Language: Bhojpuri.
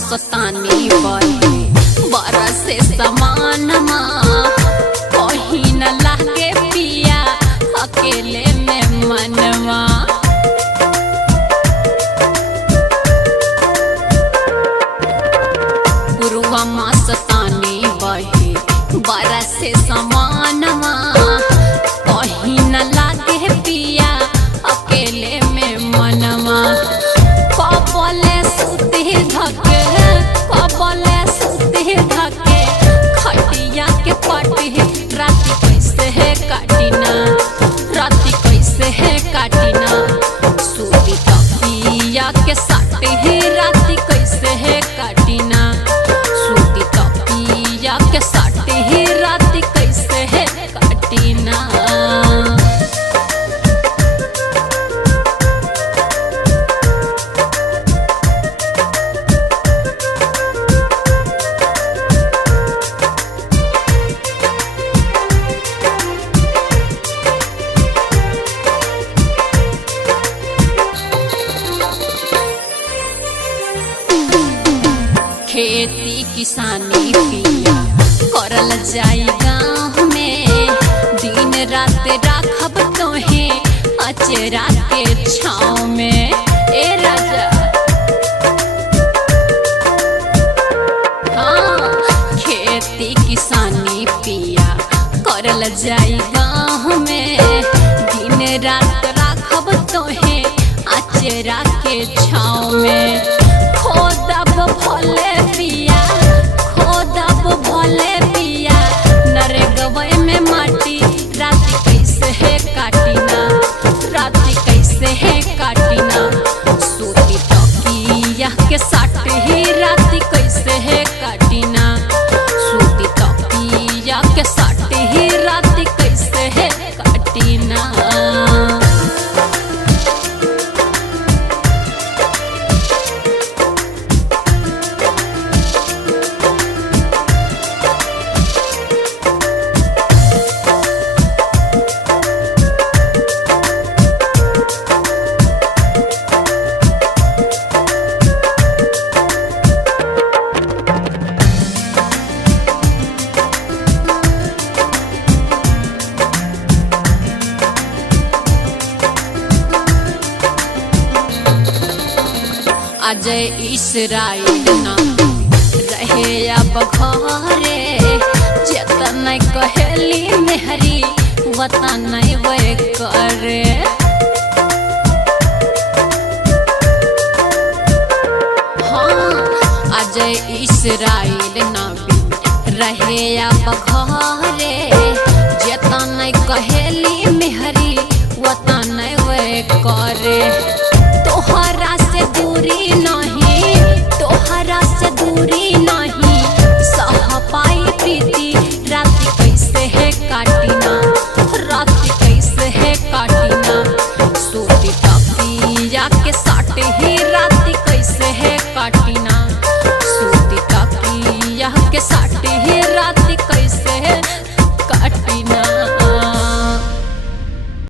मस्तानी बहे बरस समानमा कहीं न लागे पिया अकेले में मनवा। पुरवा मस्तानी बहे बरस समानमा कहीं न लागे पिया अकेले में मनवा। पबले सुते धके पबले सुते धके खटिया के पटी राती कैसे है काटिना राती कैसे है काटिना। सूती तकिया के साटे राती कैसे है काटिना सूती तकिया के साटे राती कैसे है काटिना। खेती किसानी पिया करल जाई गाँव में दिन रात राखब तोहे अचरा के छाँव में। ए राजा हाँ खेती किसानी पिया करल जाई गाँव में दिन रात राखब तोहे अचरा के छाँव में। खोदब भले पिया खोदब भले पिया नरेगवे में माटी राती कैसे है काटिना राती कैसे है काटिना। सूती तकिया के साटे राती कैसे है काटिना सूती तकिया के साटे राती कैसे है काटिना। अजय इसराइल ना रहे अब घरे जतन कहेली मेहरी वतन वे करे। हाँ अजय इसराइल ना रहे अब घरे जतन कहेली मेहरी वतन वे करे। तोहरा से दूरी